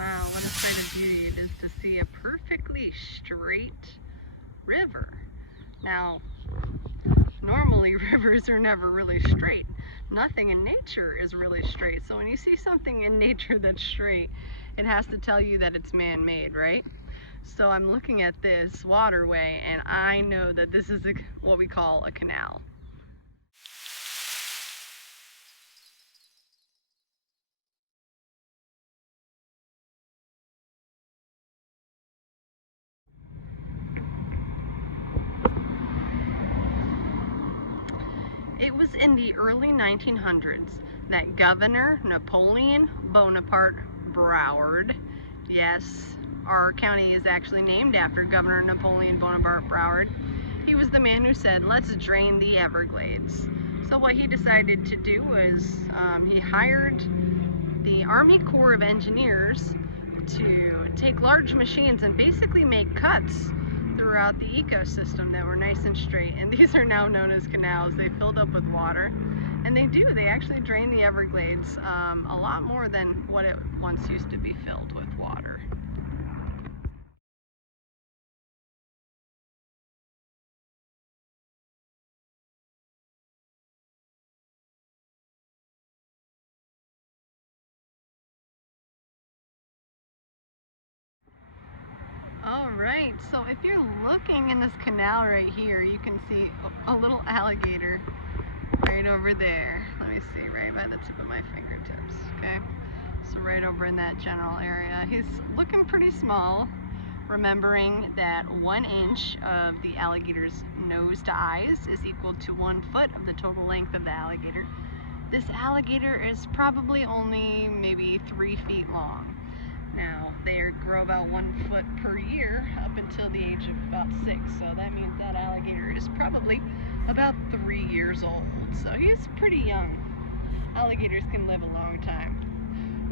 Wow, what a sight of beauty it is to see a perfectly straight river. Now, normally rivers are never really straight. Nothing in nature is really straight. So when you see something in nature that's straight, it has to tell you that it's man-made, right? So I'm looking at this waterway and I know that this is what we call a canal. It was in the early 1900s that Governor Napoleon Bonaparte Broward, yes, our county is actually named after Governor Napoleon Bonaparte Broward. He was the man who said, let's drain the Everglades. So what he decided to do was he hired the Army Corps of Engineers to take large machines and basically make cuts throughout the ecosystem that were nice and straight. And these are now known as canals. They filled up with water. And they actually drain the Everglades a lot more than what it once used to be filled with water. Alright, so if you're looking in this canal right here, you can see a little alligator right over there. Let me see, right by the tip of my fingertips, okay? So right over in that general area. He's looking pretty small, remembering that 1 inch of the alligator's nose to eyes is equal to 1 foot of the total length of the alligator. This alligator is probably only maybe 3 feet long. Now, they grow about 1 foot per year up until the age of about 6, so that means that alligator is probably about 3 years old. So he's pretty young. Alligators can live a long time.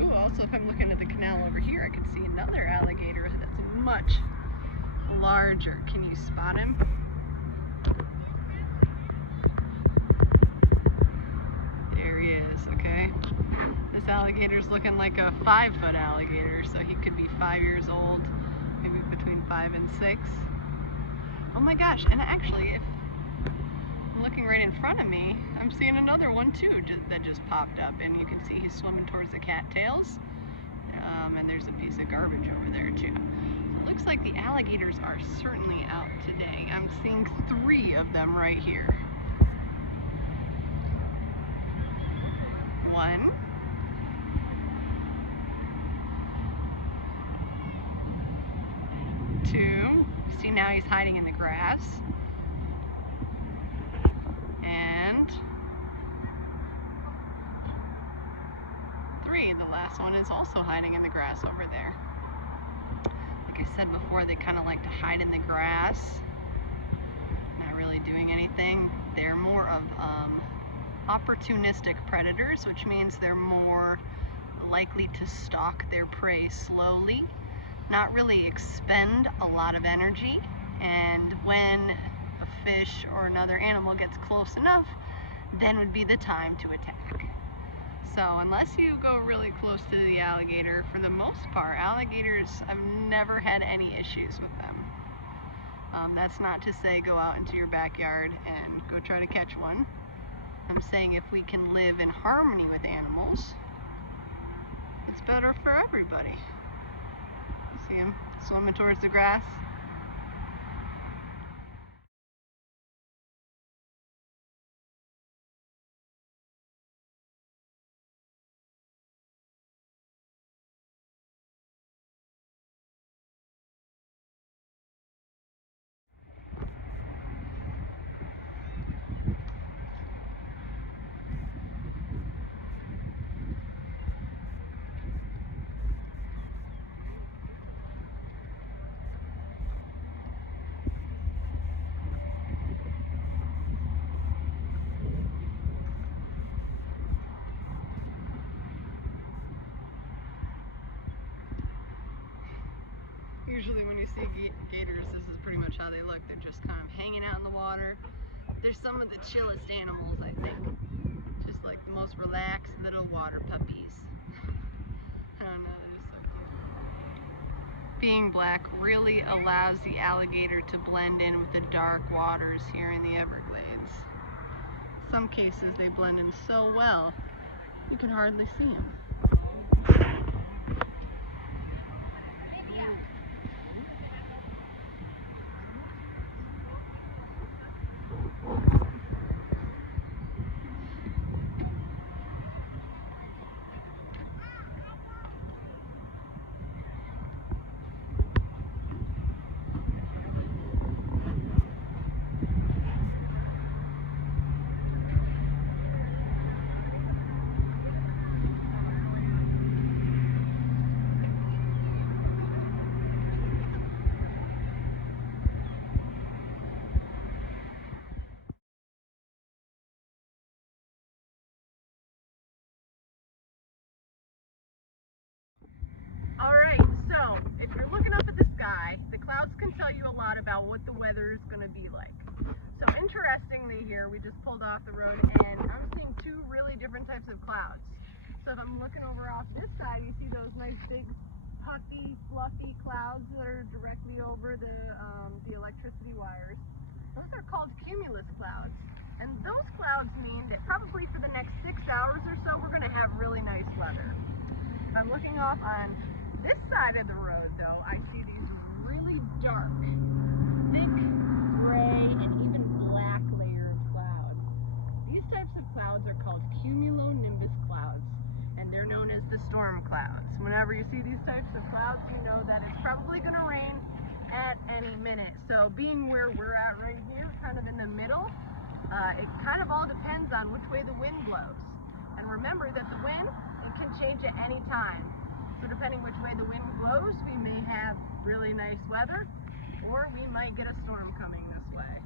Ooh, also if I'm looking at the canal over here, I can see another alligator that's much larger. Can you spot him? There he is, okay? This alligator's looking like a 5-foot alligator, so he could be 5 years old, maybe between 5 and 6. Oh my gosh, and actually, if I'm looking right in front of me, I'm seeing another one too that just popped up, and you can see he's swimming towards the cattails, and there's a piece of garbage over there too. So it looks like the alligators are certainly out today. I'm seeing 3 of them right here. 1. See, now he's hiding in the grass. And 3, the last one is also hiding in the grass over there. Like I said before, they kind of like to hide in the grass, not really doing anything. They're more of opportunistic predators, which means they're more likely to stalk their prey slowly, not really expend a lot of energy, and when a fish or another animal gets close enough, then would be the time to attack. So unless you go really close to the alligator, for the most part, alligators, I've never had any issues with them. That's not to say go out into your backyard and go try to catch one. I'm saying if we can live in harmony with animals, it's better for everybody. See him swimming towards the grass? Usually when you see gators, this is pretty much how they look. They're just kind of hanging out in the water. They're some of the chillest animals, I think. Just like the most relaxed little water puppies. I don't know, they're just so cute. being black really allows the alligator to blend in with the dark waters here in the Everglades. In some cases they blend in so well, you can hardly see them. Alright, so if you're looking up at the sky, the clouds can tell you a lot about what the weather is going to be like. So interestingly here, we just pulled off the road and I'm seeing two really different types of clouds. So if I'm looking over off this side, you see those nice big puffy, fluffy clouds that are directly over the electricity wires. Those are called cumulus clouds. And those clouds mean that probably for the next 6 hours or so, we're going to have really nice weather. If I'm looking off on this side of the road, though, I see these really dark, thick, gray, and even black layer of clouds. These types of clouds are called cumulonimbus clouds, and they're known as the storm clouds. Whenever you see these types of clouds, you know that it's probably going to rain at any minute. So being where we're at right here, kind of in the middle, it kind of all depends on which way the wind blows. And remember that the wind, it can change at any time. So depending which way the wind blows, we may have really nice weather, or we might get a storm coming this way.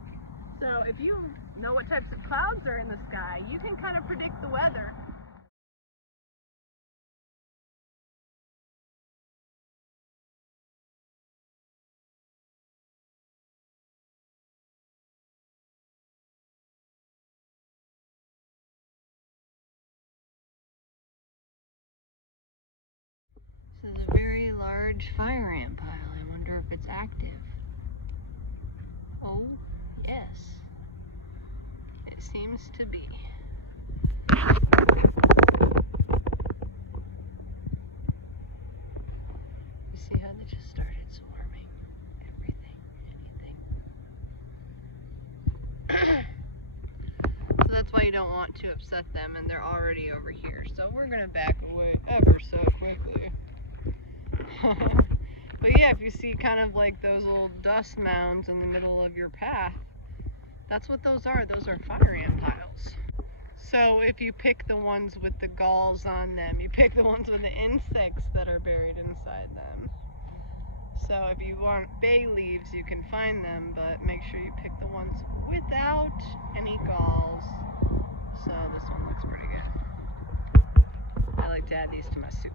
So if you know what types of clouds are in the sky, you can kind of predict the weather. This is a very large fire ant pile. I wonder if it's active. Oh, yes. It seems to be. You see how they just started swarming? Everything, anything. So that's why you don't want to upset them, and they're already over here. So we're gonna back away ever so quickly. But yeah, if you see kind of like those little dust mounds in the middle of your path, that's what those are. Those are fire ant piles. So if you pick the ones with the galls on them, you pick the ones with the insects that are buried inside them. So if you want bay leaves, you can find them, but make sure you pick the ones without any galls. So this one looks pretty good. I like to add these to my soup.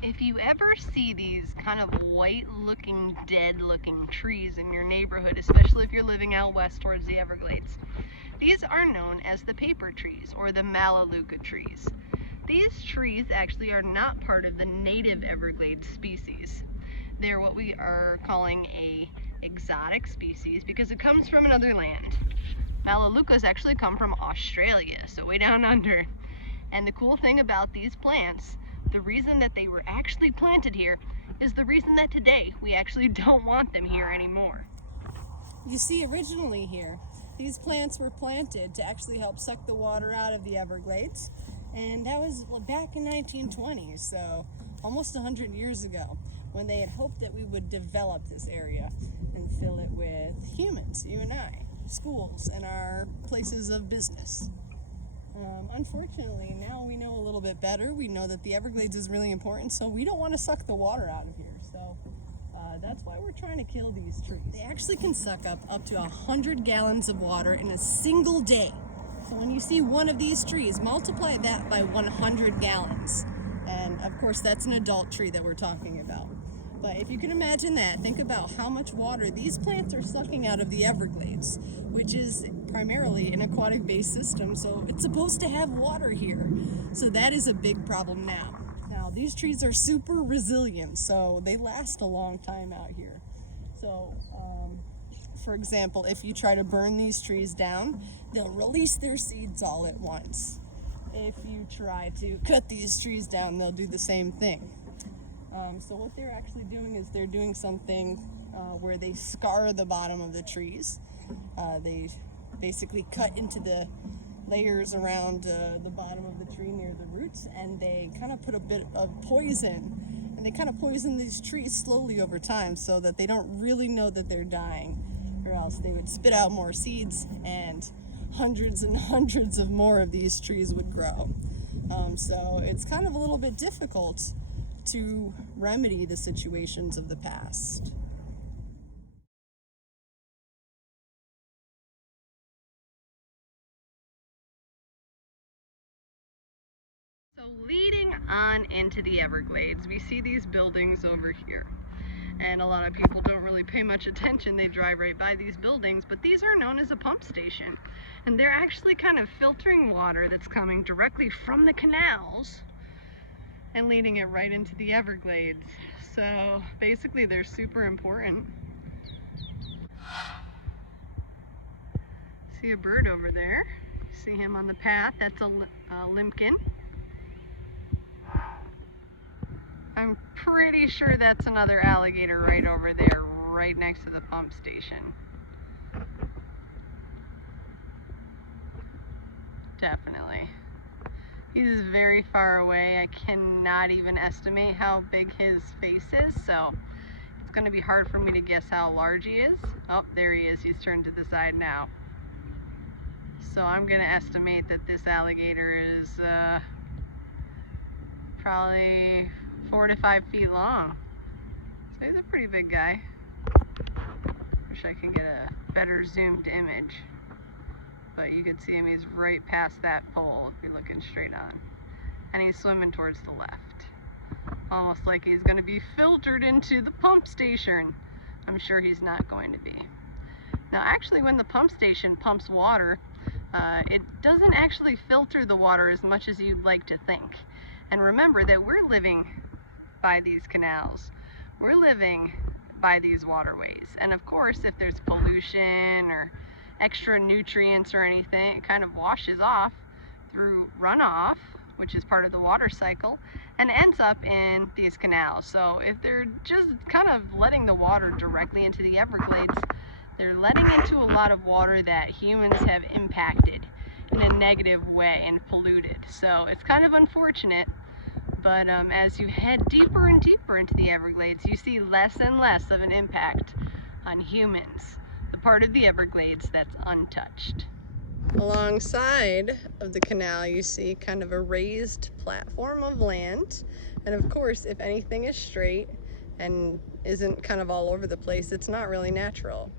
If you ever see these kind of white-looking, dead-looking trees in your neighborhood, especially if you're living out west towards the Everglades, these are known as the paper trees or the Melaleuca trees. These trees actually are not part of the native Everglades species. They're what we are calling a exotic species because it comes from another land. Melaleucas actually come from Australia, so way down under. And the cool thing about these plants, the reason that they were actually planted here is the reason that today we actually don't want them here anymore. You see, originally here, these plants were planted to actually help suck the water out of the Everglades, and that was back in 1920, so almost 100 years ago, when they had hoped that we would develop this area and fill it with humans, you and I, schools, and our places of business. Unfortunately, now we know a little bit better. We know that the Everglades is really important, so we don't want to suck the water out of here. So that's why we're trying to kill these trees. They actually can suck up to 100 gallons of water in a single day. So when you see one of these trees, multiply that by 100 gallons. And of course, that's an adult tree that we're talking about. But if you can imagine that, think about how much water these plants are sucking out of the Everglades, which is primarily an aquatic-based system, so it's supposed to have water here. So that is a big problem now. Now, these trees are super resilient, so they last a long time out here. So, for example, if you try to burn these trees down, they'll release their seeds all at once. If you try to cut these trees down, they'll do the same thing. So what they're actually doing is they're doing something where they scar the bottom of the trees. They basically cut into the layers around the bottom of the tree near the roots, and they kind of put a bit of poison, and they kind of poison these trees slowly over time so that they don't really know that they're dying, or else they would spit out more seeds and hundreds and hundreds of more of these trees would grow. So it's kind of a little bit difficult to remedy the situations of the past. So leading on into the Everglades, we see these buildings over here. And a lot of people don't really pay much attention. They drive right by these buildings, but these are known as a pump station. And they're actually kind of filtering water that's coming directly from the canals and leading it right into the Everglades. So basically they're super important. See a bird over there. See him on the path. That's a limpkin. I'm pretty sure that's another alligator right over there, right next to the pump station. Definitely. He's very far away. I cannot even estimate how big his face is, so it's going to be hard for me to guess how large he is. Oh, there he is. He's turned to the side now. So I'm going to estimate that this alligator is probably 4 to 5 feet long. So he's a pretty big guy. Wish I could get a better zoomed image. But you can see him, he's right past that pole if you're looking straight on. And he's swimming towards the left. Almost like he's going to be filtered into the pump station. I'm sure he's not going to be. Now actually when the pump station pumps water, it doesn't actually filter the water as much as you'd like to think. And remember that we're living by these canals. We're living by these waterways. And of course, if there's pollution or extra nutrients or anything, it kind of washes off through runoff, which is part of the water cycle, and ends up in these canals. So if they're just kind of letting the water directly into the Everglades, they're letting into a lot of water that humans have impacted in a negative way and polluted. So it's kind of unfortunate, but as you head deeper and deeper into the Everglades, you see less and less of an impact on humans, the part of the Everglades that's untouched. Alongside of the canal, you see kind of a raised platform of land. And of course, if anything is straight and isn't kind of all over the place, it's not really natural.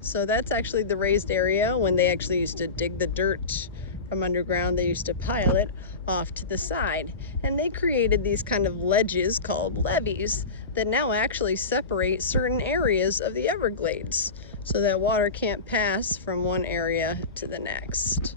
So that's actually the raised area. When they actually used to dig the dirt from underground, they used to pile it off to the side. And they created these kind of ledges called levees that now actually separate certain areas of the Everglades so that water can't pass from one area to the next.